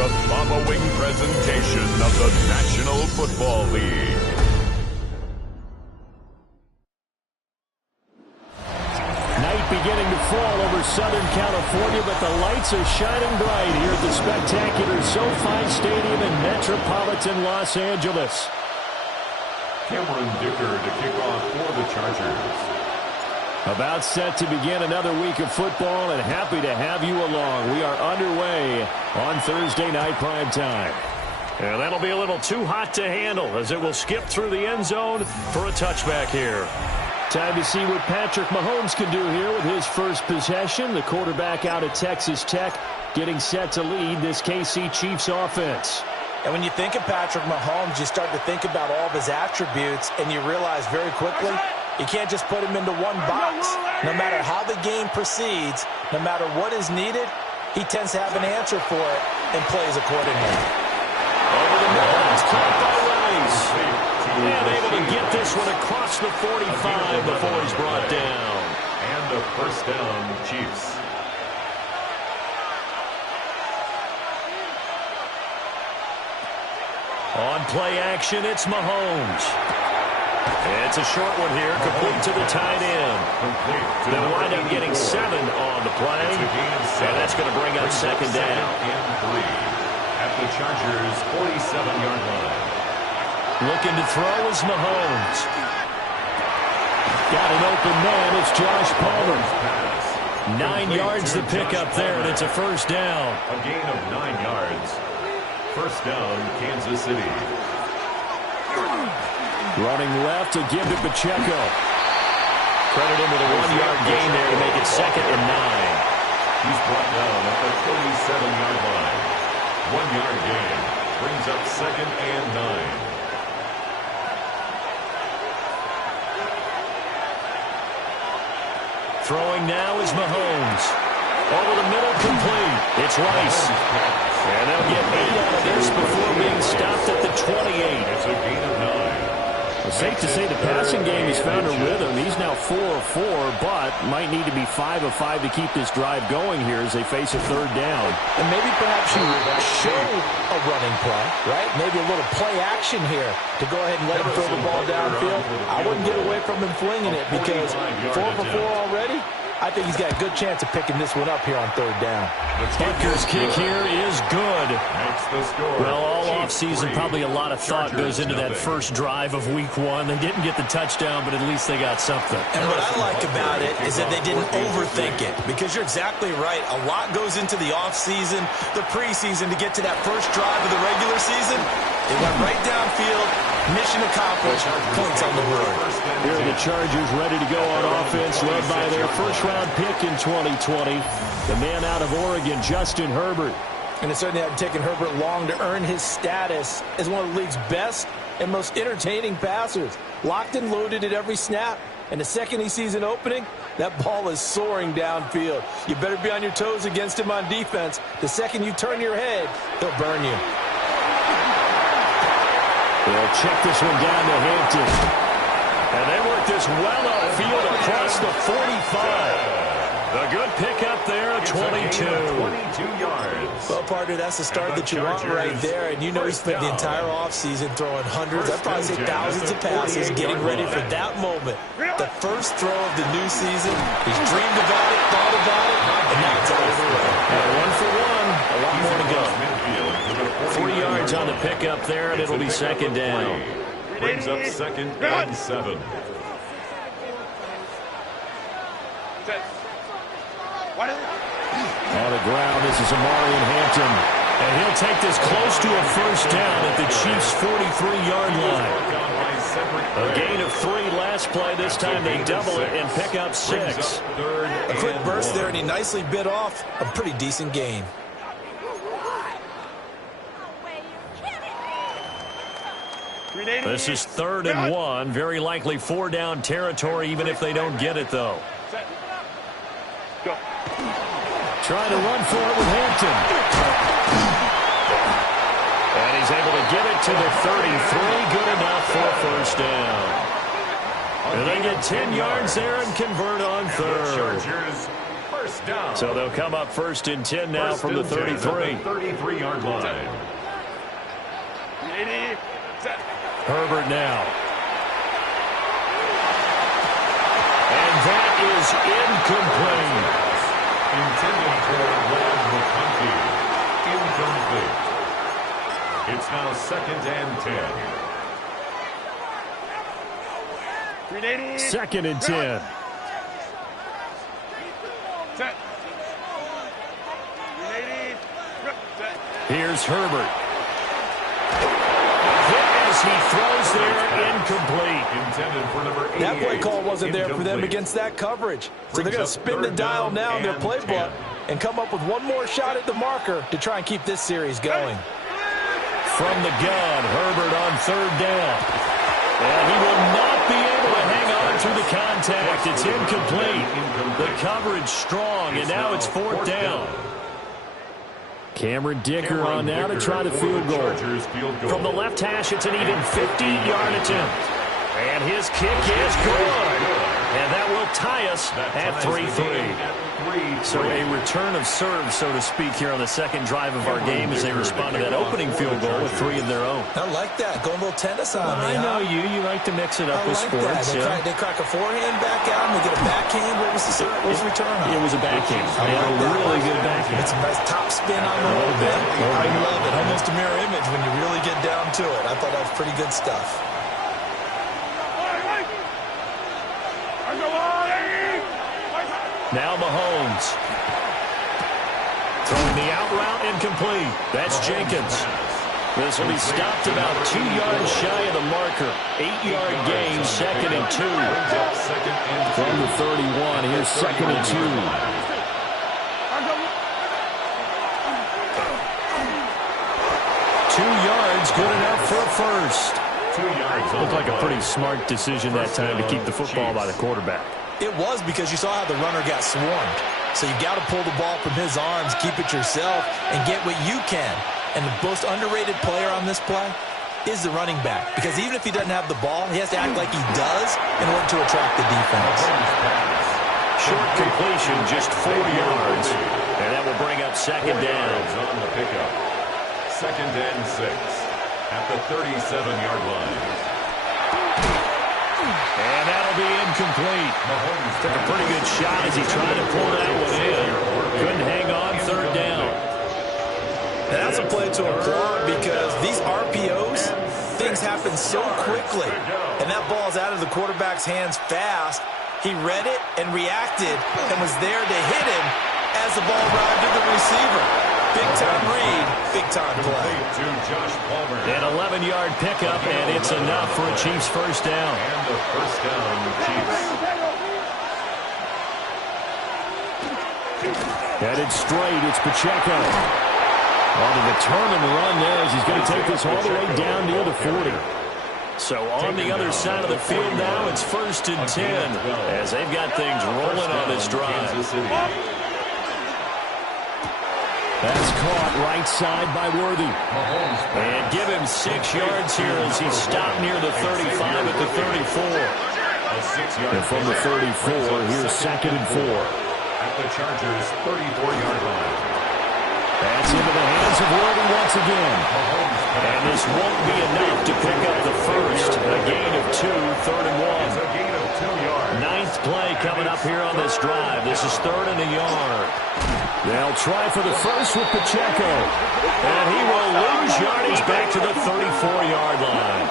the following presentation of the National Football League. Night beginning to fall over Southern California, but the lights are shining bright here at the spectacular SoFi Stadium in metropolitan Los Angeles. Cameron Dicker to kick off for the Chargers. About set to begin another week of football, and happy to have you along. We are underway on Thursday night prime time. And that'll be a little too hot to handle as it will skip through the end zone for a touchback here. Time to see what Patrick Mahomes can do here with his first possession. The quarterback out of Texas Tech getting set to lead this KC Chiefs offense. And when you think of Patrick Mahomes, you start to think about all of his attributes, and you realize very quickly you can't just put him into one box. No matter how the game proceeds, no matter what is needed, he tends to have an answer for it and plays accordingly. Over the middle, it's caught by Rice. And able to get this one across the 45 before he's brought down. And a first down, Chiefs. On play action, it's Mahomes. It's a short one here, complete to the tight end. They'll wind up getting 7 on the play, and that's going to bring up second down. At the Chargers' 47-yard line. Looking to throw is Mahomes. Got an open man, it's Josh Palmer. 9 yards to pick up there, and it's a first down. A gain of 9 yards. First down, Kansas City. Running left to give to Pacheco. Credit him with a 1-yard gain there to make it 2nd and 9. He's brought down at the 37-yard line. 1-yard gain brings up 2nd and 9. Throwing now is Mahomes. Over the middle, complete. It's Rice. And they'll get 8 out of this before being stopped at the 28. It's a gain of 9. It's safe to say the passing game has found a rhythm. He's now 4 of 4, but might need to be 5 of 5 to keep this drive going here as they face a third down. And maybe perhaps you show a running play, right? Maybe a little play action here to go ahead and let him throw the ball downfield. I wouldn't get away from him flinging it because 4 for 4 already. I think he's got a good chance of picking this one up here on third down. Tucker's kick here is good. Well, all offseason, probably a lot of thought goes into that first drive of week 1. They didn't get the touchdown, but at least they got something. And what I like about it is that they didn't overthink it, because you're exactly right. A lot goes into the offseason, the preseason, to get to that first drive of the regular season. They went right downfield. Mission accomplished. Points on the board. Here are the Chargers ready to go on offense, led by their first-round pick in 2020, the man out of Oregon, Justin Herbert. And it certainly hadn't taken Herbert long to earn his status as one of the league's best and most entertaining passers. Locked and loaded at every snap. And the second he sees an opening, that ball is soaring downfield. You better be on your toes against him on defense. The second you turn your head, he'll burn you. They'll check this one down to Hampton. And they work this well upfield across the 45. A good pickup there at 22. 22 yards. Well, partner, that's the start that you want right there. And you know he spent the entire offseason throwing hundreds, I'd probably say thousands of passes, getting ready for that moment. The first throw of the new season. He's dreamed about it, thought about it, and now it's all over. 1 for 1. A lot more to go. 3 yards on the pickup there, and it'll be second down. Brings up 2nd and 7. On the ground, this is Amarian Hampton. And he'll take this close to a first down at the Chiefs' 43-yard line. A gain of 3 last play. This time they double it and pick up 6. A quick burst there, and he nicely bit off a pretty decent gain. This is 3rd and 1. Very likely 4-down territory, even if they don't get it, though. Trying to run for it with Hampton. And he's able to get it to the 33. Good enough for a first down. And they get 10 yards there and convert on 3rd. First down. So they'll come up 1st and 10 now from the 33. 33-yard line. Herbert now. And that is incomplete. Intended for Lad McConkey. Incomplete. It's now 2nd and 10. 2nd and 10. Here's Herbert. Hit as he throws there, incomplete. Intended for number 88. That play call wasn't there for them against that coverage. So they're going to spin the dial now in their playbook and come up with one more shot at the marker to try and keep this series going. From the gun, Herbert on 3rd down. And he will not be able to hang on through the contact. It's incomplete. The coverage strong, and now it's 4th down. Cameron Dicker on now to try the field goal. From the left hash, it's an even 50-yard attempt. And his kick is good. And that will tie us at 3-3. So a return of serve, so to speak, here on the second drive of our game as they respond to that opening field goal with 3 of their own. I like that. Going a little tennis on me. I know you. You like to mix it up with sports. They crack a forehand back out and they get a backhand. What was the return on? It was a backhand. Really good backhand. It's a nice top spin on the little bit. I love it. Almost a mirror image when you really get down to it. I thought that was pretty good stuff. Now Mahomes. Throwing the out route incomplete. That's Jenkins. This will be stopped about 2 yards shy of the marker. 8-yard gain, 2nd and 2. From the 31, here's 2nd and 2. 2 yards, good enough for a first. 2 yards. Looked like a pretty smart decision that time to keep the football by the quarterback. It was because you saw how the runner got swarmed. So you got to pull the ball from his arms, keep it yourself, and get what you can. And the most underrated player on this play is the running back. Because even if he doesn't have the ball, he has to act like he does in order to attract the defense. Short completion, just 4 yards. And that will bring up 2nd down. On the pickup. 2nd and 6 at the 37-yard line. And that'll be incomplete. Took a pretty good shot as he tried to pull that one in. Couldn't hang on, 3rd down. And that's a play to applaud because these RPOs, things happen so quickly. And that ball's out of the quarterback's hands fast. He read it and reacted and was there to hit him as the ball arrived to the receiver. Big-time read, big-time play. An 11-yard pickup, and it's enough for a Chiefs first down. And the first down, Chiefs. Headed straight, it's Pacheco. On a determined run there as he's going to take this all the way down near the 40. So on the other side of the field now, it's 1st and 10 as they've got things rolling on this drive. That's caught right side by Worthy. And give him 6 yards here as he's stopped near the 35 at the 34. And from the 34, here's 2nd and 4. At the Chargers' 34-yard line. That's into the hands of Worthy once again. And this won't be enough to pick up the first. A gain of 2, 3rd and 1. It's a gain of 2 yards. 9th play coming up here on this drive. This is 3rd and a yard. They'll try for the first with Pacheco. And he will lose yardage back to the 34-yard line.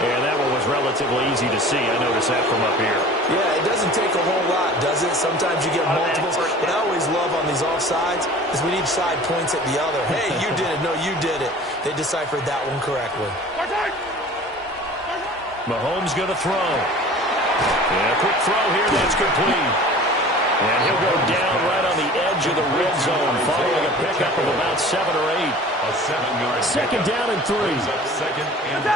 And that one was relatively easy to see. I noticed that from up here. Yeah, it doesn't take a whole lot, does it? Sometimes you get multiples. But I always love on these offsides is when each side points at the other. Hey, you did it. No, you did it. They deciphered that one correctly. Mahomes going to throw. And a quick throw here. That's complete. And he'll go down right on the edge of the red zone following a pickup of about 7 or 8. A 7-yard 2nd down and 3. 2nd and 3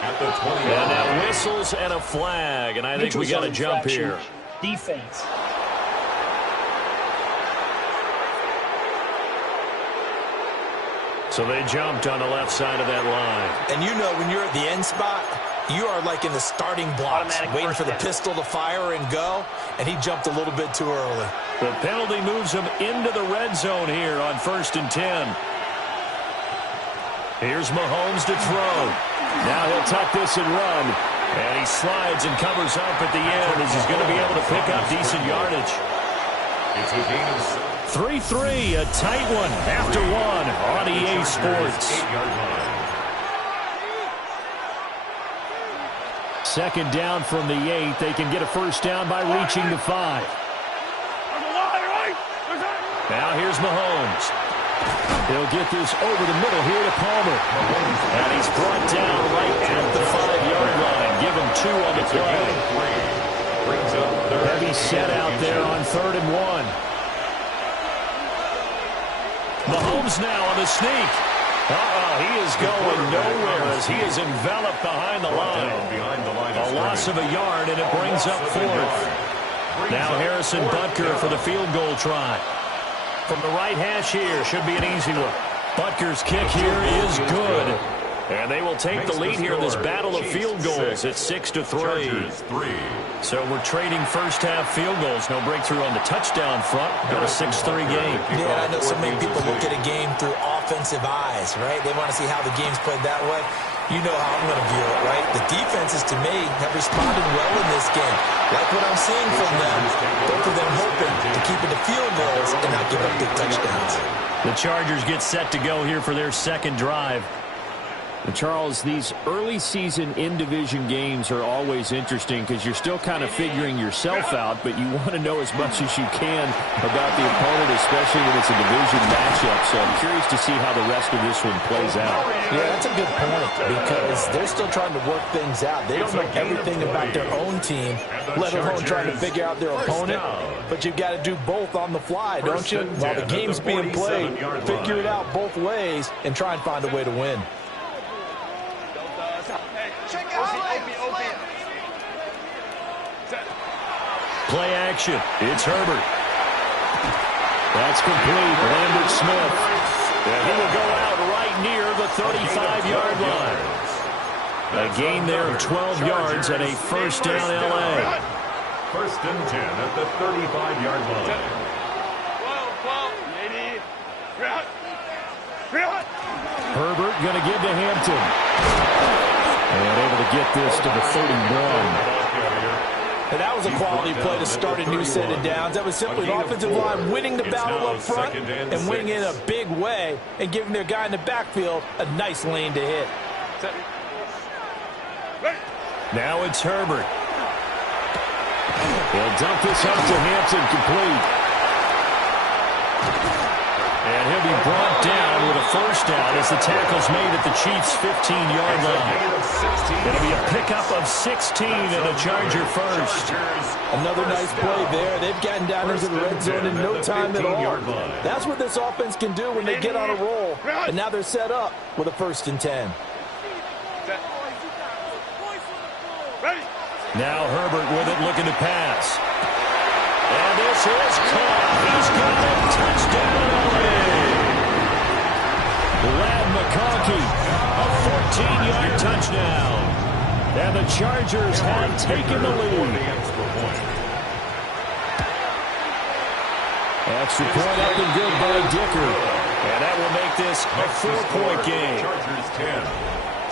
at the 20. And now whistles and a flag. And I think we got a jump here. Defense. So they jumped on the left side of that line. And you know when you're at the end spot, You are like in the starting blocks, waiting for the pistol to fire and go, and he jumped a little bit too early. The penalty moves him into the red zone here on 1st and 10. Here's Mahomes to throw. Now he'll tuck this and run. And he slides and covers up at the end as he's going to be able to pick up decent yardage. It's a gain of 3-3, a tight one after one on EA Sports. 8-yard line. Second down from the 8. They can get a first down by reaching the 5. Now here's Mahomes. He'll get this over the middle here to Palmer. And he's brought down right at the 5-yard line. Give him 2 on the play. Heavy set out there on 3rd and 1. Mahomes now on the sneak. He is going nowhere as he is enveloped behind the line. A loss of a yard, and it brings up 4th. Now Harrison Butker for the field goal try. From the right hash here, should be an easy one. Butker's kick here is good. And they will take the lead here in this battle of field goals. It's 6-3. So we're trading first-half field goals. No breakthrough on the touchdown front. Got a 6-3 game. Yeah, I know so many people look at a game through offensive eyes, right? They want to see how the game's played that way. You know how I'm going to view it, right? The defenses, to me, have responded well in this game. Like what I'm seeing from them, both of them hoping to keep it to field goals and not give up big touchdowns. The Chargers get set to go here for their second drive. And Charles, these early season in-division games are always interesting because you're still kind of figuring yourself out, but you want to know as much as you can about the opponent, especially when it's a division matchup. So I'm curious to see how the rest of this one plays out. Yeah, that's a good point because they're still trying to work things out. They don't know everything about their own team, let alone trying to figure out their opponent. But you've got to do both on the fly, don't you? While the game's being played, figure it out both ways and try and find a way to win. Play action. It's Herbert. That's complete. Lambert Smith. And he will go out right near the 35-yard line. A gain there of 12 yards and a first down LA. 1st and 10 at the 35-yard line. Herbert going to give to Hampton. And able to get this to the 31. And that was a quality play to start a new set of downs. That was simply the offensive line winning the battle up front and winning it in a big way and giving their guy in the backfield a nice lane to hit. Now it's Herbert. He'll dump this up to Hampton, complete. And he'll be brought down with a first down as the tackle's made at the Chiefs' 15-yard line. It'll be a pickup of 16 and a Charger first. Another nice play there. They've gotten down into the red zone in no time at all. That's what this offense can do when they get on a roll. And now they're set up with a 1st and 10. Now Herbert with it, looking to pass. And this is caught. He's got a touchdown, LA. Lad McConkey, a 14-yard touchdown. And the Chargers have taken the lead. Extra point up and good by Dicker. And that will make this a 4-point game. Chargers 10,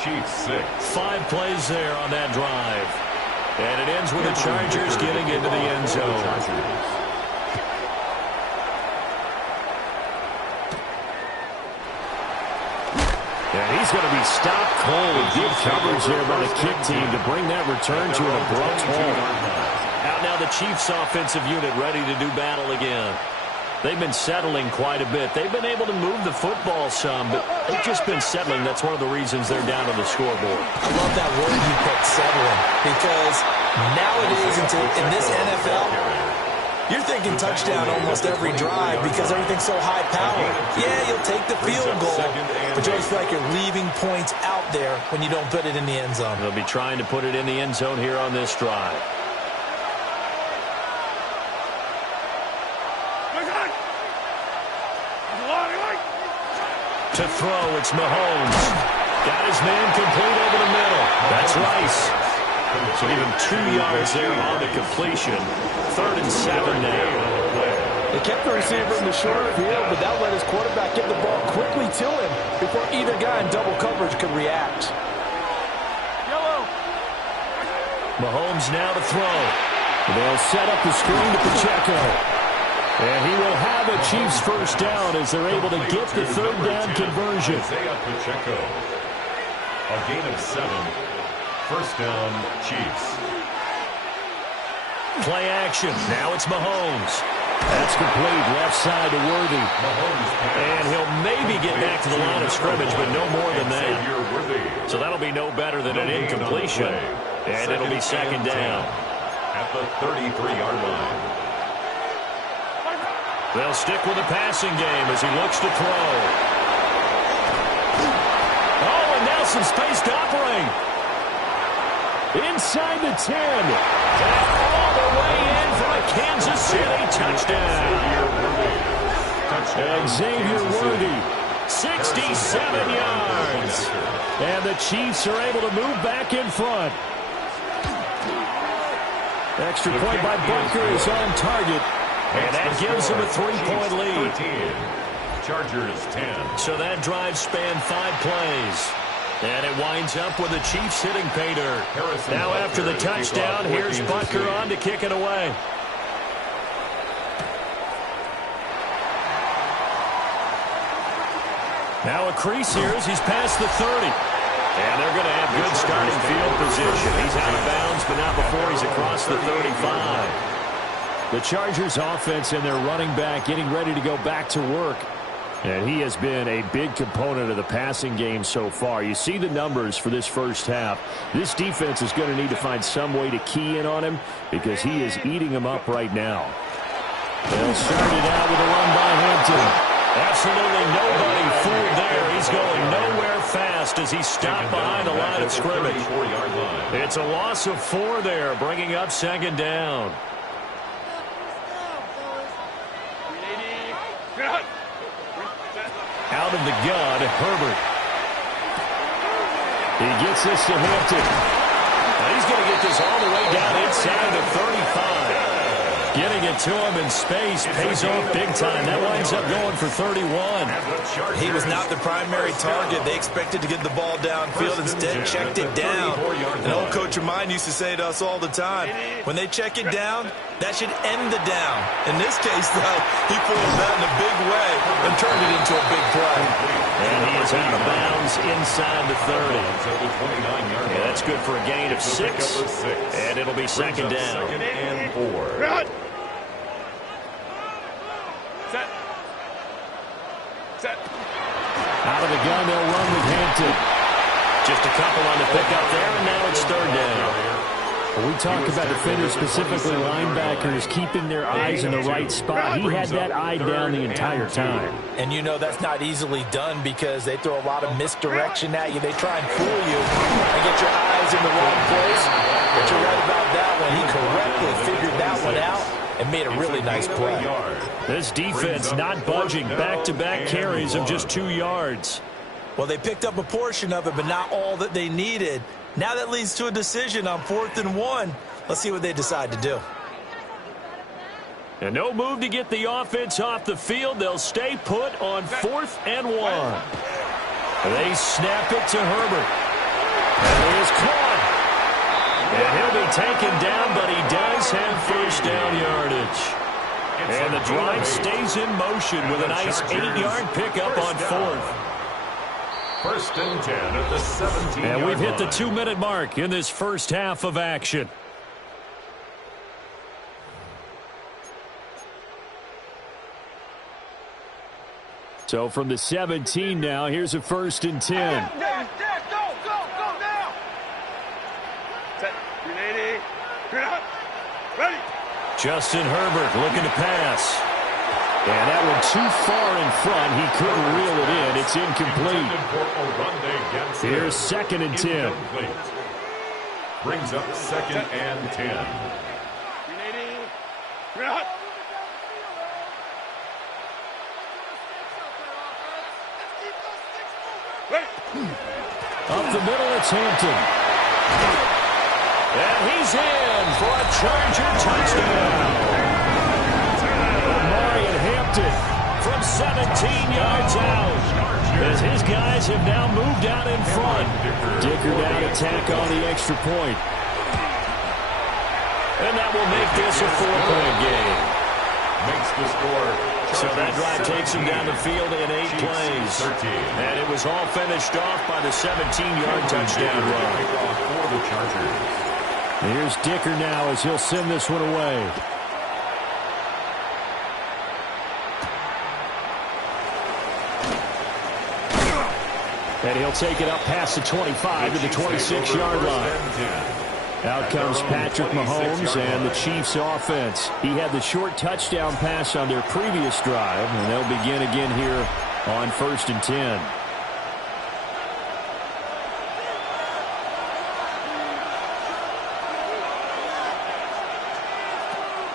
Chiefs 6. 5 plays there on that drive. And it ends with the Chargers getting into the end zone. And he's going to be stopped cold. Good coverage there by the kick team to bring that return to an abrupt halt. Out now the Chiefs offensive unit ready to do battle again. They've been settling quite a bit. They've been able to move the football some, but they've just been settling. That's one of the reasons they're down on the scoreboard. I love that word you picked, settling, because nowadays in this NFL, you're thinking touchdown almost every drive because everything's so high-powered. Yeah, you'll take the field goal, but you always feel like you're leaving points out there when you don't put it in the end zone. They'll be trying to put it in the end zone here on this drive. To throw, it's Mahomes. Got his man complete over the middle. That's Rice. So even 2 yards there on the completion. 3rd and 7 now. They kept the receiver in the short field, but that let his quarterback get the ball quickly to him before either guy in double coverage could react. Mahomes now to throw. They'll set up the screen to Pacheco. And he will have a Chiefs first down as they're able to get the 3rd down conversion. Pacheco. A gain of 7. First down, Chiefs. Play action. Now it's Mahomes. That's complete. Left side to Worthy. And he'll maybe get back to the line of scrimmage, but no more than that. So that'll be no better than an incompletion. And it'll be 2nd down. At the 33-yard line. They'll stick with the passing game as he looks to throw. Oh, and now some space to operate. Inside the 10. All the way in for a Kansas City touchdown. Xavier Worthy. 67 yards. And the Chiefs are able to move back in front. Extra point by Butker is on target. And that gives them a 3-point lead. Chargers 10. So that drive spanned 5 plays. And it winds up with the Chiefs hitting pay dirt. Now after the touchdown, here's Butker on to kick it away. Now a crease here as he's past the 30. And they're going to have good starting field position. He's out of bounds, but not before he's across the 35. The Chargers offense and their running back getting ready to go back to work. And he has been a big component of the passing game so far. You see the numbers for this first half. This defense is going to need to find some way to key in on him because he is eating them up right now. They'll start it out with a run by Hampton. Absolutely nobody fooled there. He's going nowhere fast as he stopped behind the line of scrimmage. It's a loss of 4 there, bringing up 2nd down. Out of the gun, Herbert. He gets this to Hampton. Now he's going to get this all the way down inside the 35. Getting it to him in space pays off big time. That winds up going for 31. He was not the primary target. They expected to get the ball downfield. Instead, checked it down. An old coach of mine used to say to us all the time, when they check it down, that should end the down. In this case, though, he pulled that in a big way and turned it into a big play. And he is out of bounds inside the 30. Yeah, that's good for a gain of 6. And it'll be 2nd down. 2nd and 4. Out of the gun, they'll run with Hampton. Just a couple on the pickup there, and now it's 3rd down. When we talk about defenders, specifically linebackers, keeping their eyes in the right spot, he had that eye down the entire time. And you know that's not easily done because they throw a lot of misdirection at you. They try and fool you and get your eyes in the wrong place. But you're right about that one. He correctly figured that one out and made a really nice play. This defense not budging. Back-to-back carries of just 2 yards. Well, they picked up a portion of it, but not all that they needed. Now that leads to a decision on 4th and 1. Let's see what they decide to do. And no move to get the offense off the field. They'll stay put on 4th and 1. They snap it to Herbert. And he is caught. And he'll be taken down, but he does have first down yardage. And the drive stays in motion with a nice 8-yard pickup on 4th. 1st and 10 at the 17-yard line. And we've hit the 2-minute mark in this first half of action. So from the 17 now, here's a 1st and 10. Dad, go now! Set, ready! Justin Herbert looking to pass. And that one too far in front. He couldn't reel it in. It's incomplete. Here's 2nd and 10. Brings up 2nd and 10. the middle, it's Hampton. And he's in for a Charger touchdown. Marion Hampton from 17 yards out, as his guys have now moved out in front. Dicker down to tack on the extra point. And that will make this a 4-point game. Makes the score. So that drive takes him down the field in 8 plays. And it was all finished off by the 17-yard touchdown run. For the Chargers. Here's Dicker now as he'll send this one away. And he'll take it up past the 25 to the 26-yard line. Out comes Patrick Mahomes and the Chiefs offense. He had the short touchdown pass on their previous drive, and they'll begin again here on 1st and 10.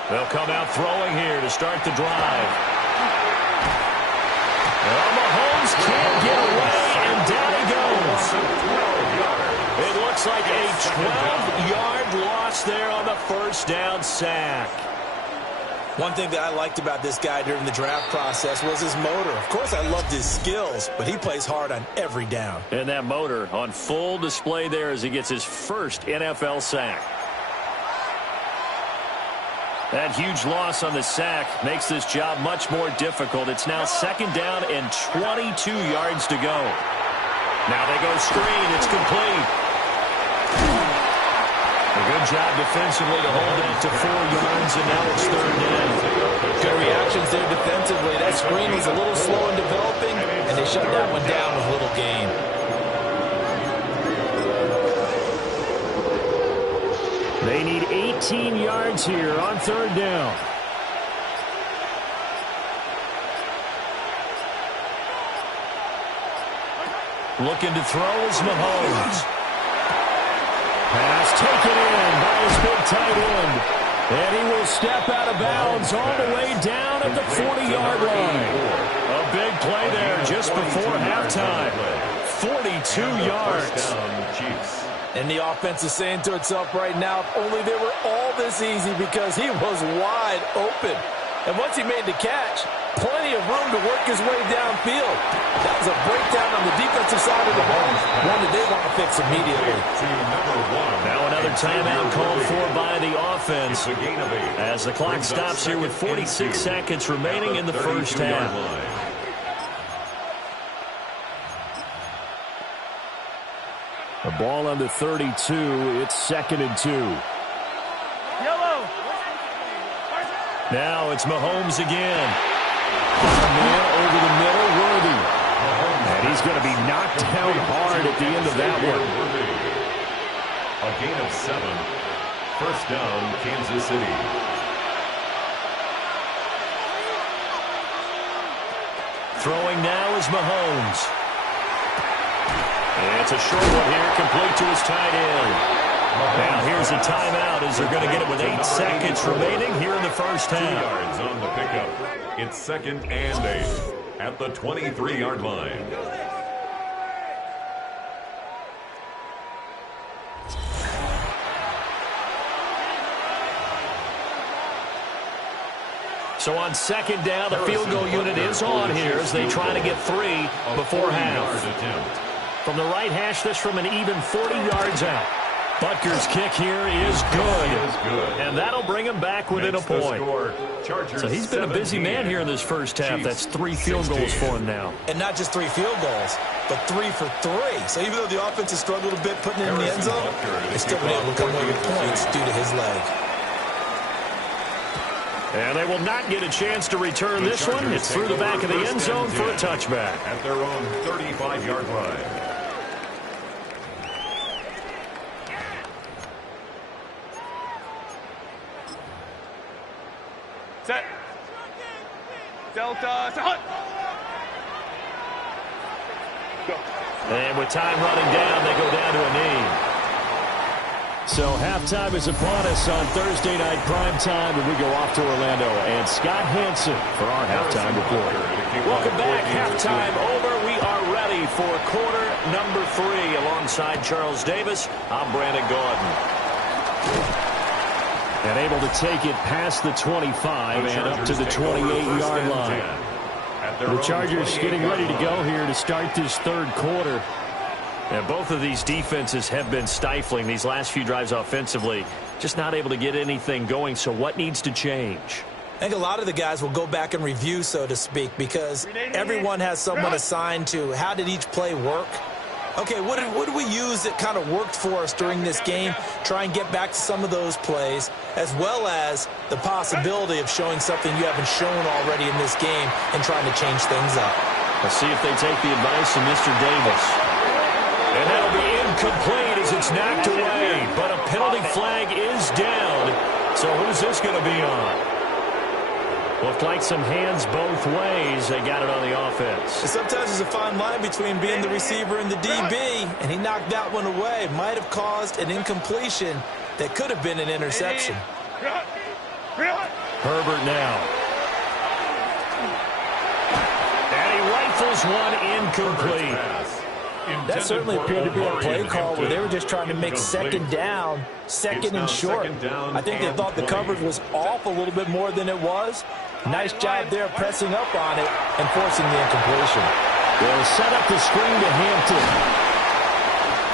They'll come out throwing here to start the drive. Well, Mahomes can't get away, and down he goes. It looks like a 12-yard loss there on the first down sack. One thing that I liked about this guy during the draft process was his motor. Of course, I loved his skills, but he plays hard on every down. And that motor on full display there as he gets his first NFL sack. That huge loss on the sack makes this job much more difficult. It's now 2nd down and 22 yards to go. Now they go screen. It's complete. A good job defensively to hold that to 4 yards, and now it's 3rd down. Good reactions there defensively. That screen was a little slow in developing, and they shut that one down with little gain. They need 18 yards here on 3rd down. Looking to throw is Mahomes. Pass taken in by his big tight end. And he will step out of bounds all the way down at the 40-yard line. A big play there just before halftime. 42 yards. And the offense is saying to itself right now, if only they were all this easy, because he was wide open. And once he made the catch, plenty of room to work his way downfield. That was a breakdown on the defensive side of the ball, one that they want to fix immediately. Now another timeout called for by the offense as the clock stops here with 46 seconds remaining in the first half. The ball on the 32. It's 2nd and 2. Yellow. Now it's Mahomes again. Man over the middle, Worthy. And he's going to be knocked down hard at the end of that one. A gain of 7. 1st down, Kansas City. Throwing now is Mahomes. It's a short one here, complete to his tight end. Now here's a timeout as they're going to get it with 8 seconds remaining here in the first 2 half. yards on the pickup. It's 2nd and 8 at the 23-yard line. So on 2nd down, the field goal unit is on here as they try to get 3 before half. From the right hash, this from an even 40 yards out. Butker's kick here is good. And that'll bring him back within a point. So he's been a busy man here in this first half. That's 3 field goals for him now. And not just 3 field goals, but 3 for 3. So even though the offense has struggled a bit putting it in the end zone, they've still been able to come away with points due to his leg. And they will not get a chance to return this one. It's through the back of the end zone for a touchback. At their own 35-yard line. Set. Delta. Hunt. Go. And with time running down, they go down to a knee. So halftime is upon us on Thursday night primetime, and we go off to Orlando. And Scott Hansen for our halftime report. Welcome back. Halftime over. We are ready ready for quarter number 3. Alongside Charles Davis, I'm Brandon Gaudin. And able to take it past the 25 and up to the 28-yard line. The Chargers getting ready to go here to start this third quarter. And both of these defenses have been stifling these last few drives offensively. Just not able to get anything going, so what needs to change? I think a lot of the guys will go back and review, so to speak, because everyone has someone assigned to how did each play work. Okay, what did we use that kind of worked for us during this game? Try and get back to some of those plays, as well as the possibility of showing something you haven't shown already in this game and trying to change things up. Let's see if they take the advice of Mr. Davis. And that'll be incomplete as it's knocked away. But a penalty flag is down. So who's this going to be on? Looked like some hands both ways. They got it on the offense. Sometimes there's a fine line between being the receiver and the DB, and he knocked that one away. Might have caused an incompletion that could have been an interception. Herbert now. And he rifles one incomplete. That certainly appeared to be a play call where they were just trying to make second down, second and short. I think they thought the coverage was off a little bit more than it was. Nice job there pressing up on it and forcing the incompletion. They'll set up the screen to Hampton.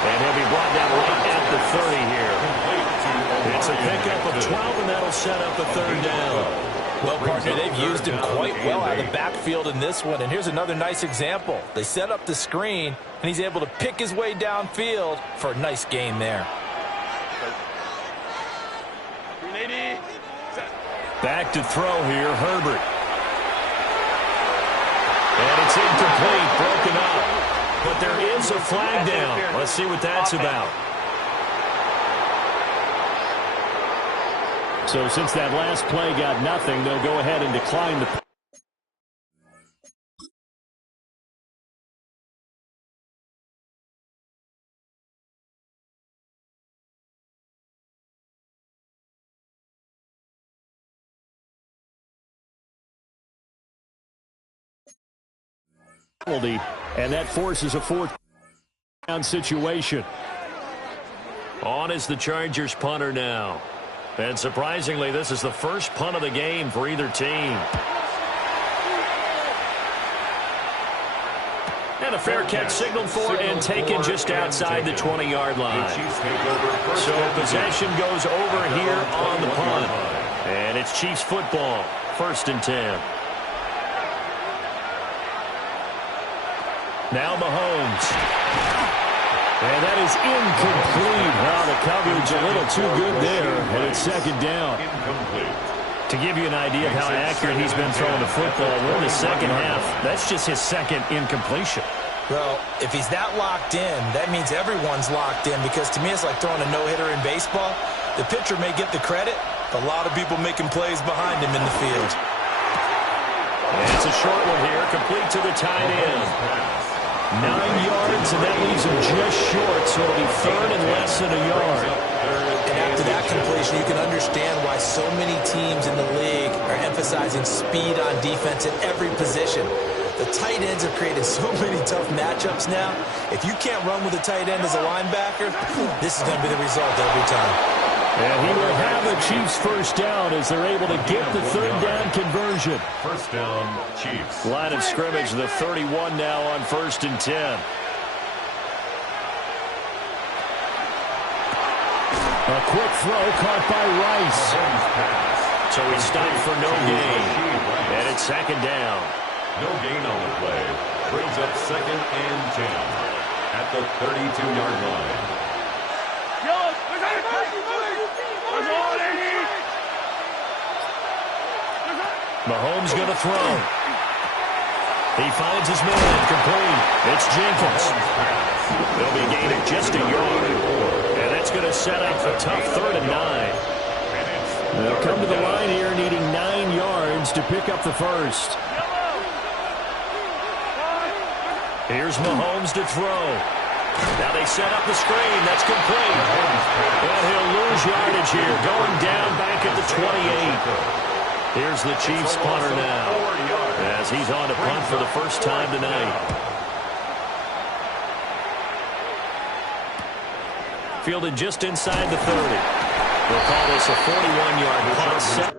And he'll be brought down right at the 30 here. It's a pickup of 12, and that'll set up a third down. Well, partner, they've used him quite well out of the backfield in this one. And here's another nice example. They set up the screen, and he's able to pick his way downfield for a nice gain there. Back to throw here, Herbert. And it's incomplete, broken up. But there is a flag down. Let's see what that's about. So since that last play got nothing, they'll go ahead and decline the penalty, and that forces a fourth down situation. On is the Chargers punter now. And surprisingly, this is the first punt of the game for either team. And a fair catch signaled for and taken just outside the 20-yard line. So possession goes over here on the punt. And it's Chiefs football, 1st and 10. Now Mahomes. And that is incomplete. Wow, the coverage a little too good there, and it's second down. To give you an idea of how accurate he's been throwing the football, we're in the second half. That's just his second incompletion. Well, if he's that locked in, that means everyone's locked in, because to me it's like throwing a no-hitter in baseball. The pitcher may get the credit, but a lot of people making plays behind him in the field. And it's a short one here, complete to the tight end. 9 yards, and that leaves him just short, so it'll be third and less than a yard. And after that completion, you can understand why so many teams in the league are emphasizing speed on defense at every position. The tight ends have created so many tough matchups now. If you can't run with a tight end as a linebacker, this is going to be the result every time. And he will have the Chiefs first down as they're able to get the third down conversion. First down, Chiefs. Line of scrimmage, the 31 now on 1st and 10. A quick throw caught by Rice. So he stopped for no gain. And it's second down. No gain on the play. Brings up 2nd and 10 at the 32-yard line. Mahomes going to throw. He finds his man, complete. It's Jenkins. They'll be gaining just a yard. And that's going to set up a tough 3rd and 9. They'll come to the line here needing 9 yards to pick up the first. Here's Mahomes to throw. Now they set up the screen. That's complete. But he'll lose yardage here, going down back at the 28. Here's the Chiefs punter now, as he's on to punt for the first time tonight. Fielded just inside the 30. We'll call this a 41-yard punt.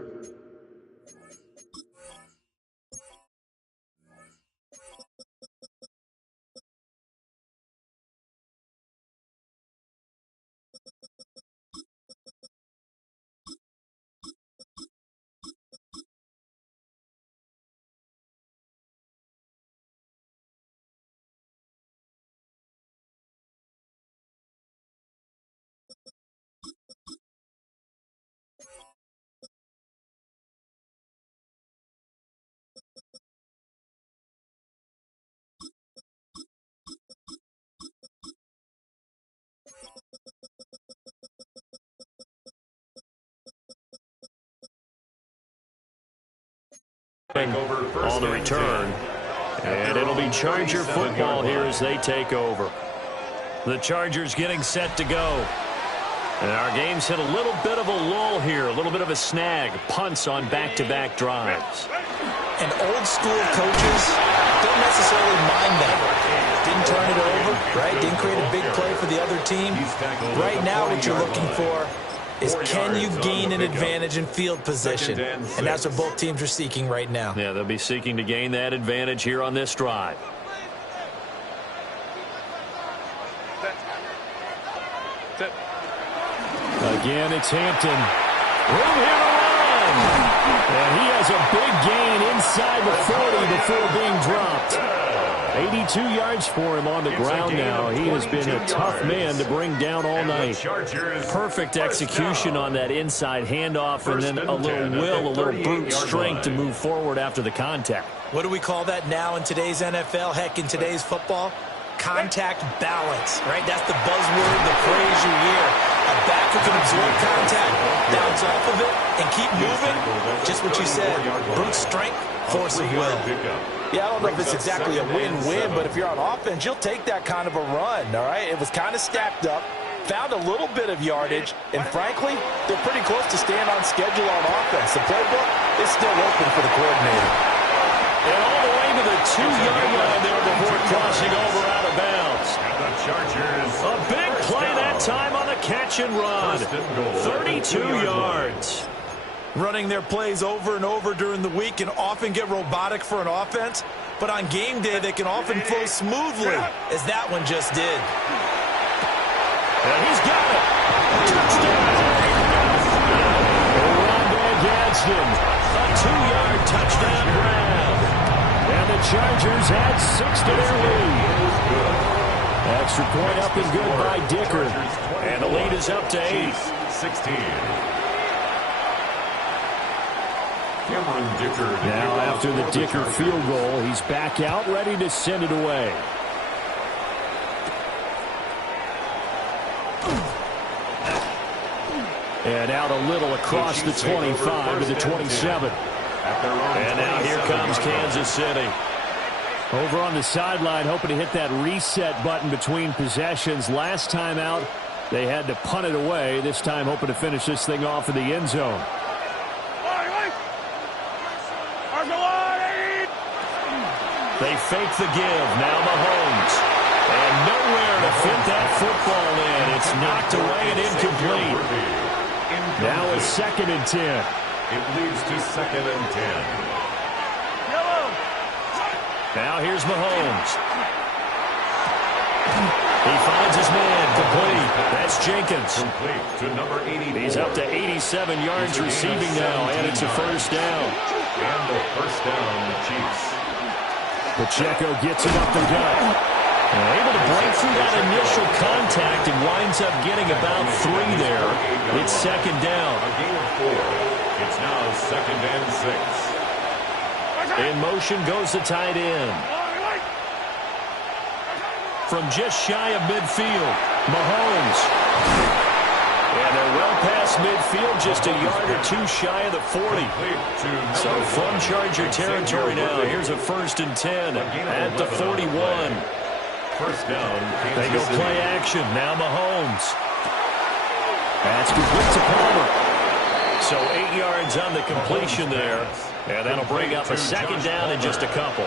On the return, and it'll be Charger football here as they take over. The Chargers getting set to go. And our game's hit a little bit of a lull here, a little bit of a snag. Punts on back-to-back drives. And old school coaches don't necessarily mind that. Didn't turn it over, right? Didn't create a big play for the other team. Right now what you're looking for is can you gain an advantage in field position? And that's what both teams are seeking right now. Yeah, they'll be seeking to gain that advantage here on this drive. Again, it's Hampton. Room here to run. And he has a big gain inside the 40 before being dropped. 82 yards for him on the ground now. He has been a tough man to bring down all night. Perfect execution on that inside handoff, and then a little will, a little brute strength to move forward after the contact. What do we call that now in today's NFL? Heck, in today's football? Contact balance, right? That's the buzzword, the phrase you hear. A back who can absorb contact, bounce off of it, and keep moving. Just what you said, brute strength, force of will. Yeah, I don't know if it's exactly a win-win, but if you're on offense, you'll take that kind of a run, all right? It was kind of stacked up, found a little bit of yardage, and frankly, they're pretty close to staying on schedule on offense. The playbook is still open for the coordinator. And all the way to the 2-yard line there before crossing over out of bounds. A big play that time on the catch and run. 32 yards. Running their plays over and over during the week can often get robotic for an offense, but on game day they can often flow smoothly, as that one just did. And he's got it. Touchdown. Rondé Gadsden. A 2-yard touchdown grab. And the Chargers add 6 to their lead. Extra point up and good by Dicker. And the lead is up to 8. 16. Now after the Dicker field goal, he's back out ready to send it away. And out a little across the 25 to the 27. And now here comes Kansas City. Over on the sideline, hoping to hit that reset button between possessions. Last time out, they had to punt it away. This time hoping to finish this thing off in the end zone. They fake the give. Now Mahomes. And nowhere to fit that football in. It's knocked away and incomplete. Now it's 2nd and 10. It leads to 2nd and 10. Now here's Mahomes. He finds his man. Complete. That's Jenkins. Complete to number 84. He's up to 87 yards receiving now, and it's a first down. And the first down, the Chiefs. Pacheco gets it up the gut. Able to break through that initial contact and winds up getting about 3 there. It's 2nd down. A gain of 4. It's now 2nd and 6. In motion goes the tight end. From just shy of midfield, Mahomes. And they're well past midfield, just a yard or 2 shy of the 40. So from Charger territory now, here's a 1st and 10 at the 41. First down, They go play action. Now Mahomes. That's complete to Palmer. So 8 yards on the completion there. And that'll bring up a 2nd down in just a couple.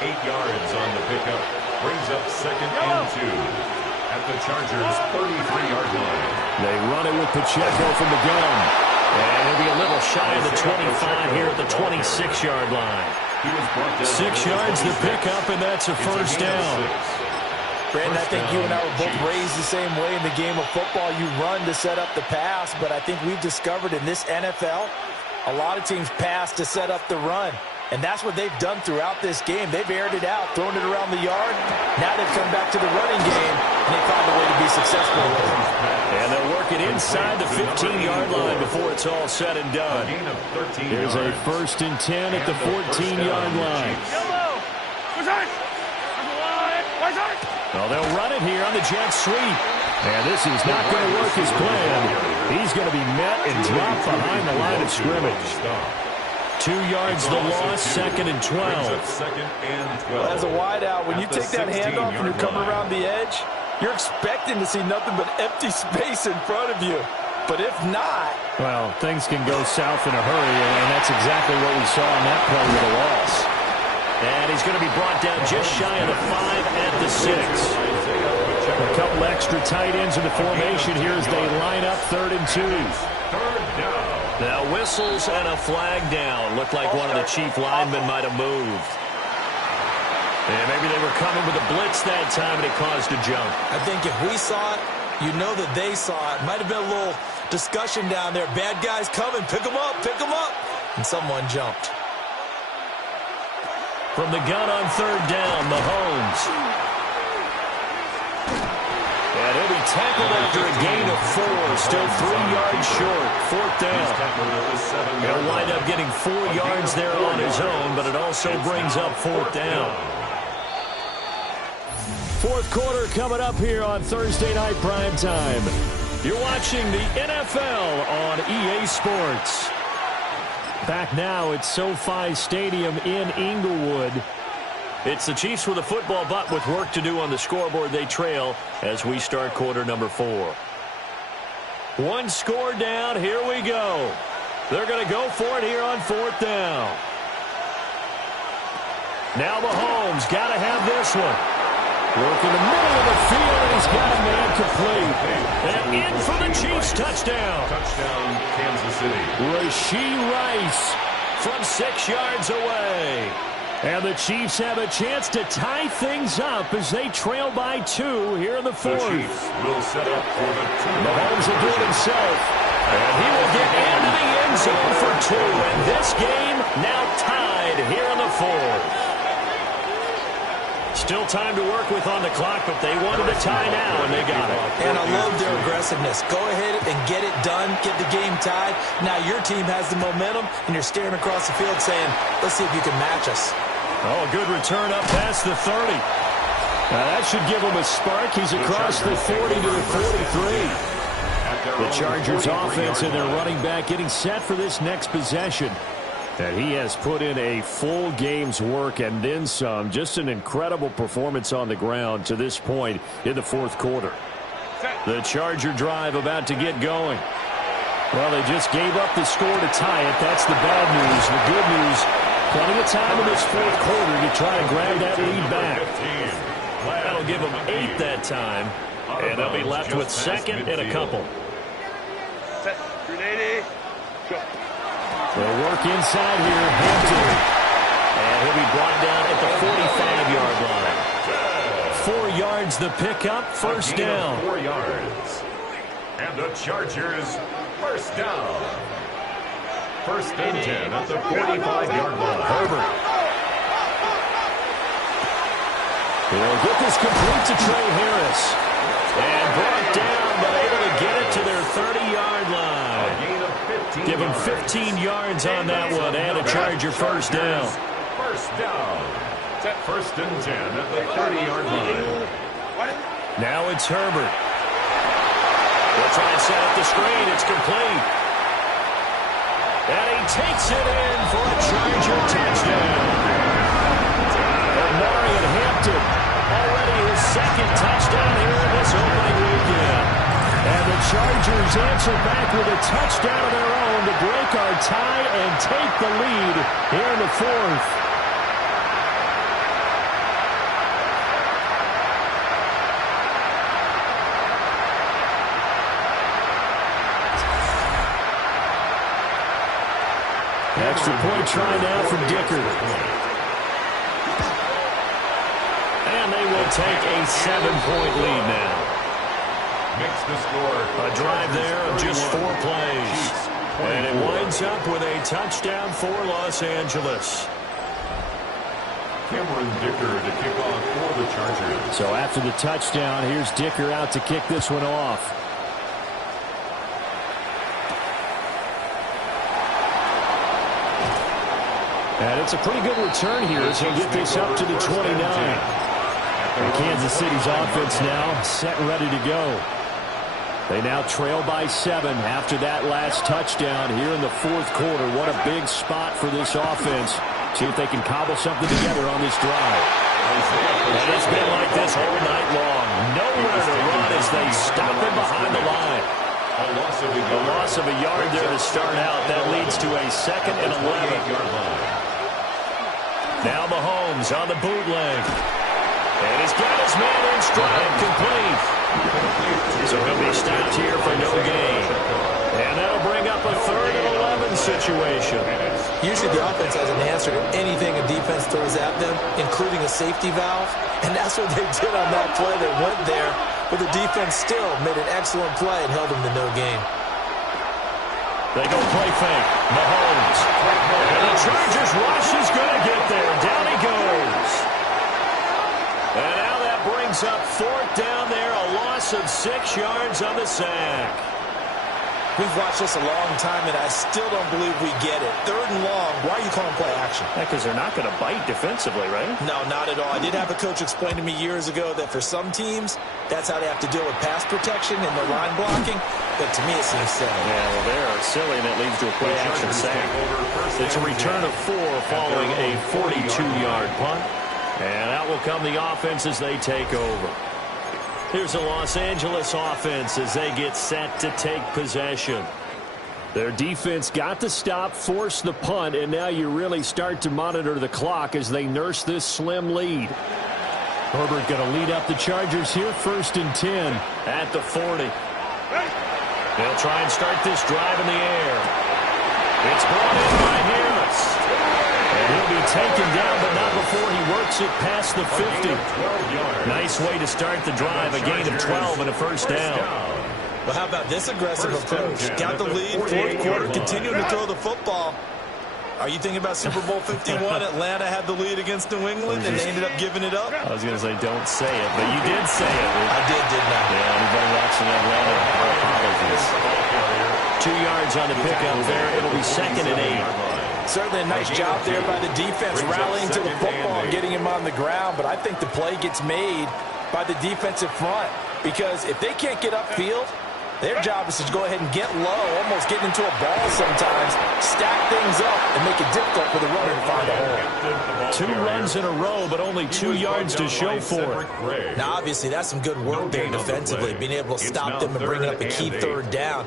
8 yards on the pickup. Brings up 2nd and 2. at the Chargers' 33-yard line. They run it with Pacheco from the gun. And he'll be a little shy of the 25 here at the 26-yard line. 6 yards to pick up, and that's a first down. Brandon, I think you and I were both raised the same way in the game of football. You run to set up the pass, but I think we've discovered in this NFL, a lot of teams pass to set up the run. And that's what they've done throughout this game. They've aired it out, thrown it around the yard. Now they've come back to the running game, and they found a way to be successful with it. And they'll work it inside the 15-yard line before it's all said and done. There's a 1st and 10 at the 14-yard line. Well, they'll run it here on the jet sweep. And this is not going to work as planned. He's going to be met and dropped behind the line of scrimmage. 2 yards the loss, 2nd and 12. Well, as a wideout, when you take that handoff and you're coming around the edge, you're expecting to see nothing but empty space in front of you. But if not... Well, things can go south in a hurry, and that's exactly what we saw in that play with a loss. And he's going to be brought down just shy of the 5 at the 6. A couple extra tight ends in the formation here as they line up 3rd and 2. Now whistles and a flag down. Looked like one of the chief linemen might have moved. And maybe they were coming with a blitz that time, and it caused a jump. I think if we saw it, you know that they saw it. Might have been a little discussion down there. Bad guys coming. Pick them up. Pick them up. And someone jumped. From the gun on 3rd down, Mahomes. And he'll be tackled after a gain of 4. Still 3 yards short. 4th down. He'll wind up getting 4 yards there on his own, but it also brings up 4th down. 4th quarter coming up here on Thursday Night Prime Time. You're watching the NFL on EA Sports. Back now at SoFi Stadium in Inglewood. It's the Chiefs with a football, but with work to do on the scoreboard. They trail as we start quarter number 4. 1 score down. Here we go. They're going to go for it here on 4th down. Now Mahomes got to have this one. Working the middle of the field, and he's got a man complete. And in for the Chiefs touchdown. Touchdown, Kansas City. Rashee Rice From 6 yards away. And the Chiefs have a chance to tie things up as they trail by 2 here in the 4th. The Chiefs will set up for the 2. Mahomes will do it himself. And he will get into the end zone for 2. And this game now tied here in the 4th. Still time to work with on the clock, but they wanted a tie now, and they got it. And I love their aggressiveness. Go ahead and get it done, get the game tied. Now your team has the momentum, and you're staring across the field saying, let's see if you can match us. Oh, good return up past the 30. Now that should give him a spark. He's across the 40 to the 43. The Chargers offense and their running back getting set for this next possession. And he has put in a full game's work and then some. Just an incredible performance on the ground to this point in the 4th quarter. The Charger drive about to get going. Well, they just gave up the score to tie it. That's the bad news. The good news, plenty of time in this 4th quarter to try to grab that lead back. That'll give them 8 that time. And they'll be left with 2nd and a couple. Set. 380. Go. They'll work inside here. Hampton. And he'll be brought down at the 45-yard line. 4 yards the pickup. First down. 4 yards. And the Chargers first down. 1st and 10 at the 45-yard line. Herbert. They'll get this complete to Trey Harris. And brought down, but able to get it to their 30-yard line. Give him 15 yards on that one, and a Charger first down. First down. 1st and 10 at the 30-yard line. Now it's Herbert. They'll try and set up the screen. It's complete. And he takes it in for a Charger touchdown. Marion Hampton, already his 2nd touchdown here in this opening weekend. And the Chargers answer back with a touchdown of their own to break our tie and take the lead here in the 4th. Extra point try now from Dicker. And they will take a 7-point lead now. Makes the score. A drive there of just 4 plays. And it winds up with a touchdown for Los Angeles. Cameron Dicker to kick off for the Chargers. So after the touchdown, here's Dicker out to kick this one off. And it's a pretty good return here as he'll get this up to the 29. And Kansas City's offense now set and ready to go. They now trail by 7 after that last touchdown here in the 4th quarter. What a big spot for this offense. See if they can cobble something together on this drive. And it's been like this all night long. Nowhere to run as they stop him behind the line. A loss of a yard there to start out. That leads to a 2nd and 11. Now Mahomes on the bootleg. And he's got his man in stride, complete. So he'll be stopped here for no gain. And that'll bring up a 3rd and 11 situation. Usually the offense has an answer to anything a defense throws at them, including a safety valve. And that's what they did on that play. They went there, but the defense still made an excellent play and held them to no gain. They go play fake. Mahomes. And the Chargers rush is going to get there. Down he goes. And now that brings up 4th down there. A loss of 6 yards on the sack. We've watched this a long time, and I still don't believe we get it. 3rd and long. Why are you calling play action? Because they're not going to bite defensively, right? No, not at all. I did have a coach explain to me years ago that for some teams, that's how they have to deal with pass protection and the line blocking. But to me, it seems silly. Yeah, well, they are silly, and it leads to a play action sack. It's a return of 4 following a 42-yard punt. And out will come the offense as they take over. Here's the Los Angeles offense as they get set to take possession. Their defense got the stop, forced the punt, and now you really start to monitor the clock as they nurse this slim lead. Herbert going to lead up the Chargers here, 1st and 10 at the 40. They'll try and start this drive in the air. It's brought in by Harris. And he'll be taken down, but not before he works it past the 50. Nice way to start the drive, a gain of 12 and a 1st down. Well, how about this aggressive approach? Got the lead, 4th quarter, continuing to throw the football. Are you thinking about Super Bowl 51? Atlanta had the lead against New England, and they ended up giving it up? I was going to say, don't say it, but you did say it. I did, didn't I? Yeah, anybody watching Atlanta, our apologies. 2 yards on the pickup there. It'll be 2nd and 8. Certainly a nice job there by the defense, rallying to the football and getting him on the ground. But I think the play gets made by the defensive front, because if they can't get upfield, their job is to go ahead and get low, almost getting into a ball sometimes, stack things up, and make it difficult for the runner to find a hole. 2 runs in a row, but only 2 yards to show for it. Now, obviously, that's some good work there defensively, being able to stop them and bring up a key 3rd down.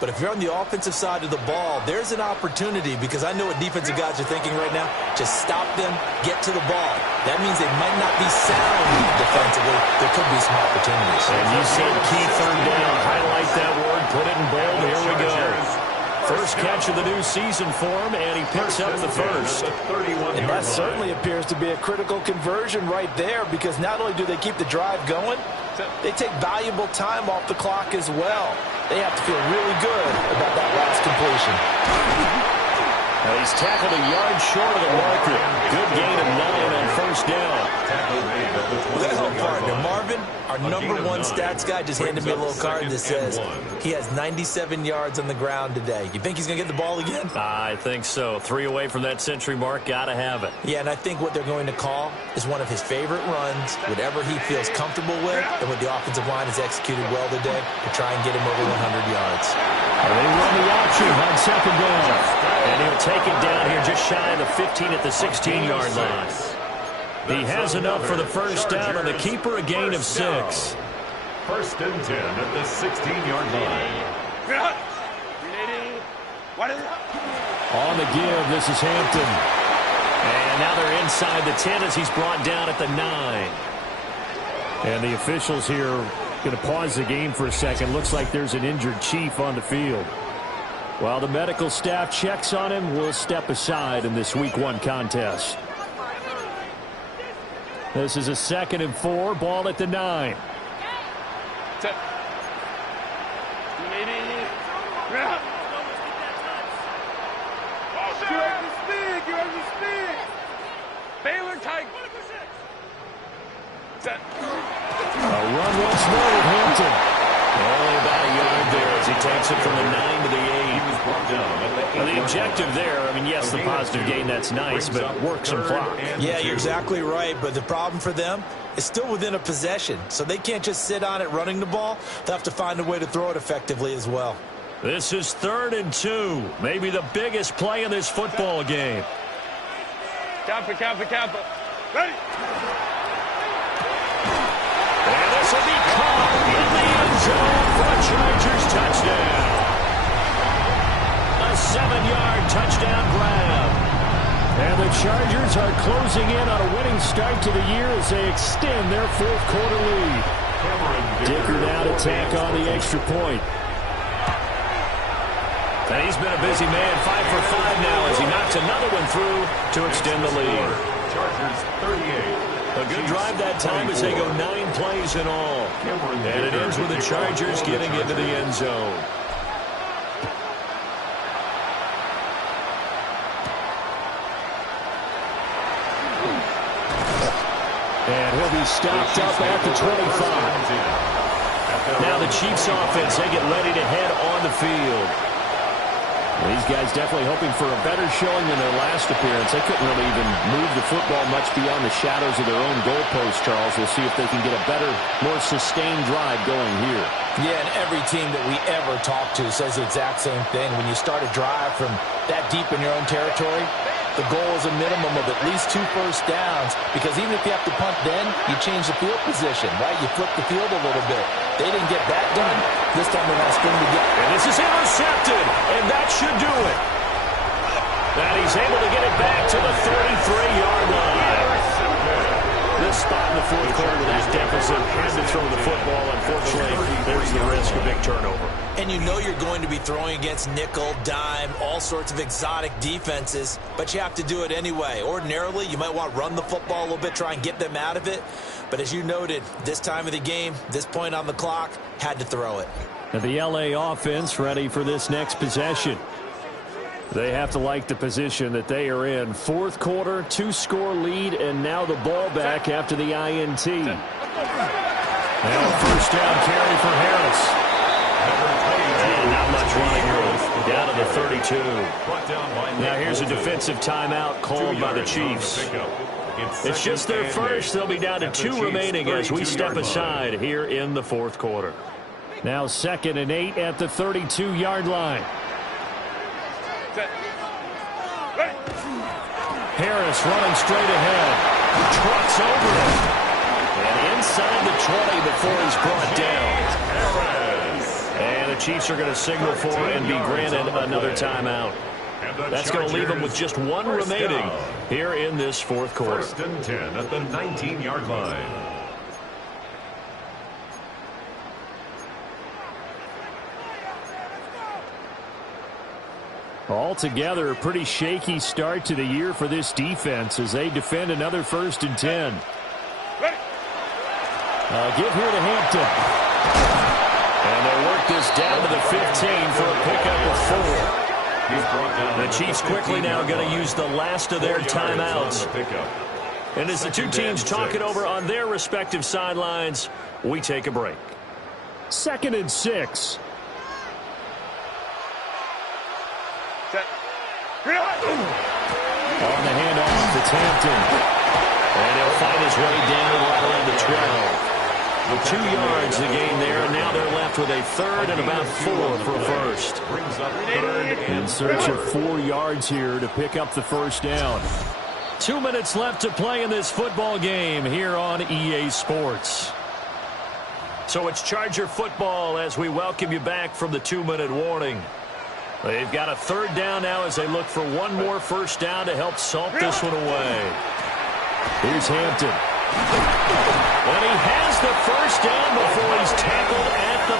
But if you're on the offensive side of the ball, there's an opportunity, because I know what defensive guys are thinking right now. Just stop them, get to the ball. That means they might not be sound defensively. There could be some opportunities. And you said key 3rd down. Highlight that word. Put it in bold. Here we go. First catch of the new season for him, and he picks up the 1st. And that certainly appears to be a critical conversion right there, because not only do they keep the drive going, they take valuable time off the clock as well. They have to feel really good about that last completion. Now he's tackled a yard short of the marker. Good gain of 9 on 1st down. Well, partner, Marvin, our #1 stats guy, just handed me a little card that says he has 97 yards on the ground today. You think he's going to get the ball again? I think so. 3 away from that century mark. Got to have it. Yeah, and I think what they're going to call is one of his favorite runs, whatever he feels comfortable with, and what the offensive line has executed well today to try and get him over 100 yards. They run the option on 2nd down. And he'll take it down here just shy of the 15 at the 16-yard line. He has enough for the 1st down on the keeper, a gain of 6. 1st and 10 at the 16-yard line. On the give, this is Hampton. And now they're inside the 10 as he's brought down at the 9. And the officials here going to pause the game for a second. Looks like there's an injured Chief on the field. While the medical staff checks on him, we'll step aside in this Week 1 contest. This is a 2nd and 4, ball at the 9. Set. Baylor tight. Set. A run once more with Hampton. Only about a yard there as he takes it from the 9 to the 8. Well, the objective there, I mean, yes, the positive gain, that's nice, but work some clock. Yeah, you're exactly right, but the problem for them is still within a possession, so they can't just sit on it running the ball. They'll have to find a way to throw it effectively as well. This is 3rd and 2, maybe the biggest play in this football game. Kappa. Ready. And this will be caught in the end zone for a Chargers touchdown. A 7-yard touchdown grab. And the Chargers are closing in on a winning start to the year as they extend their 4th quarter lead. Dicker now to tack on the extra point. And he's been a busy man, 5 for 5 now as he knocks another one through to extend the lead. Chargers 38. A good drive that time as they go 9 plays in all. And it ends with the Chargers getting into the end zone. And he'll be stopped up at the 25. Now the Chiefs offense, they get ready to head on the field. These guys definitely hoping for a better showing than their last appearance. They couldn't really even move the football much beyond the shadows of their own goalpost, Charles. We'll see if they can get a better, more sustained drive going here. Yeah, and every team that we ever talk to says the exact same thing. When you start a drive from that deep in your own territory, the goal is a minimum of at least 2 first downs, because even if you have to punt then, you change the field position, right? You flip the field a little bit. They didn't get that done. This time they're not string to get. And this is intercepted, and that should do it. And he's able to get it back to the 33-yard line. This spot in the 4th quarter with that deficit, had to throw the football. Unfortunately, there's the risk of big turnover. And you know you're going to be throwing against nickel, dime, all sorts of exotic defenses, but you have to do it anyway. Ordinarily, you might want to run the football a little bit, try and get them out of it. But as you noted, this time of the game, this point on the clock, had to throw it. And the LA offense ready for this next possession. They have to like the position that they are in. 4th quarter, 2-score lead, and now the ball back after the INT. Now a first down carry for Harris. And not much running room. Down to the 32. Now here's a defensive timeout called by the Chiefs. It's just their first. They'll be down to 2 remaining as we step aside here in the 4th quarter. Now 2nd and 8 at the 32-yard line. Harris running straight ahead. Trucks over it. And inside the 20 before he's brought down. And the Chiefs are going to signal for and be granted another timeout. That's going to leave them with just 1 remaining here in this 4th quarter. 1st and 10 at the 19-yard line. Altogether, a pretty shaky start to the year for this defense as they defend another 1st and 10. Give here to Hampton. And they'll work this down to the 15 for a pickup of 4. The Chiefs quickly now going to use the last of their timeouts. And as the two teams talk it over on their respective sidelines, we take a break. 2nd and 6. On the handoff, it's Hampton. And he'll find his way down right around the 12. With 2 yards the gain there, and now they're left with a 3rd and about 4 for a first. In search of 4 yards here to pick up the first down. 2 minutes left to play in this football game here on EA Sports. So it's Charger football as we welcome you back from the 2-minute warning. They've got a 3rd down now as they look for 1 more first down to help salt this one away. Here's Hampton. And he has the first down before he's tackled at the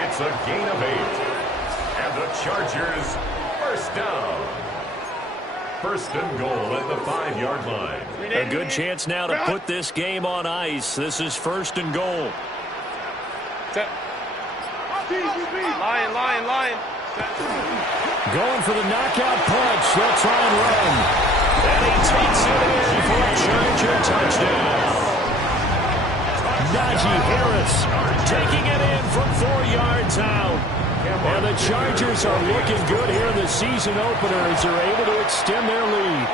5. It's a gain of 8. And the Chargers, first down. First and goal at the 5-yard line. A good chance now to put this game on ice. This is first and goal. Lion. Going for the knockout punch. They'll try and run. And he takes it in for a Charger touchdown. Najee Harris taking it in from 4 yards out. And the Chargers are looking good here in the season opener as they're able to extend their lead.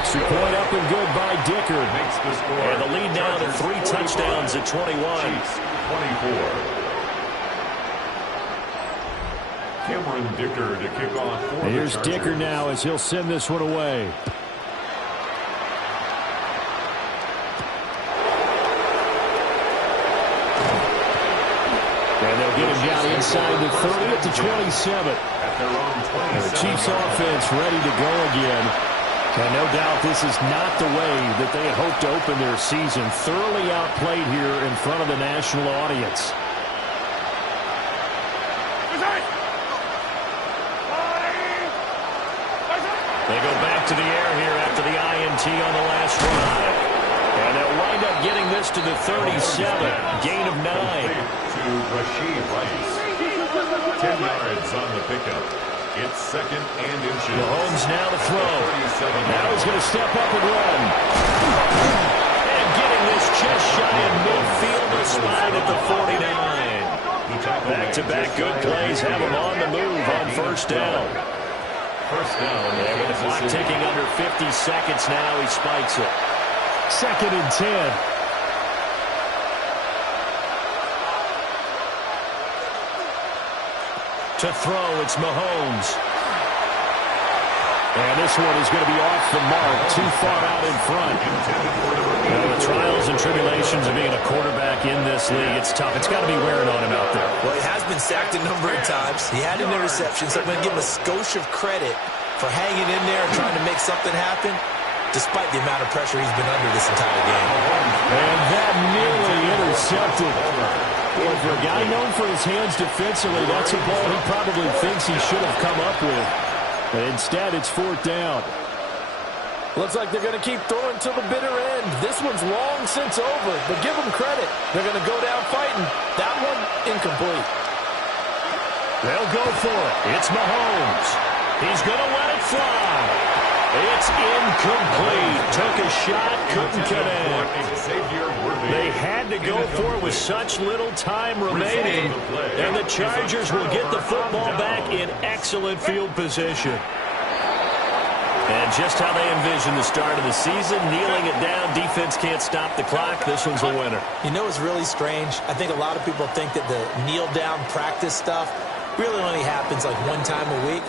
Extra point up and good by Dicker. And the lead now to 3 touchdowns at 21. 24. Cameron Dicker to kick off for Here's the Dicker now as he'll send this one away. And they'll get him down inside the 30 at the 27. At their own 27. The Chiefs offense ready to go again. And no doubt this is not the way that they had hoped to open their season. Thoroughly outplayed here in front of the national audience. They go back to the air here after the INT on the last drive. And they'll wind up getting this to the 37. Gain of 9. To Rashid Rice. 10 yards on the pickup. It's second and inches. Mahomes now to throw. Now he's going to step up and run. And getting this just shy of midfield, a spot at the 49. Back-to-back good plays have him on the move on first down. First down. And with the clock ticking under 50 seconds now, he spikes it. Second and 10. To throw, it's Mahomes. And this one is going to be off the mark, too far out in front. Well, the trials and tribulations of being a quarterback in this league, it's tough. It's got to be wearing on him out there. Well, he has been sacked a number of times. He had an interception, so I'm going to give him a skosh of credit for hanging in there and trying to make something happen, despite the amount of pressure he's been under this entire game. And that nearly intercepted. Well, for a guy known for his hands defensively, that's a ball he probably thinks he should have come up with. But instead, it's 4th down. Looks like they're going to keep throwing till the bitter end. This one's long since over, but give them credit. They're going to go down fighting. That one, incomplete. They'll go for it. It's Mahomes. He's going to let it fly. It's incomplete. Took a shot, couldn't connect. They had to go for it with such little time remaining. And the Chargers will get the football back in excellent field position. And just how they envision the start of the season, kneeling it down, defense can't stop the clock. This one's a winner. You know, it's really strange. I think a lot of people think that the kneel-down practice stuff really only happens like one time a week.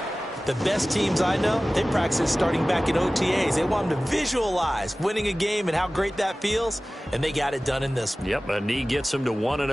The best teams I know, they practice starting back in OTAs. They want them to visualize winning a game and how great that feels, and they got it done in this one. Yep, a knee gets them to 1-0.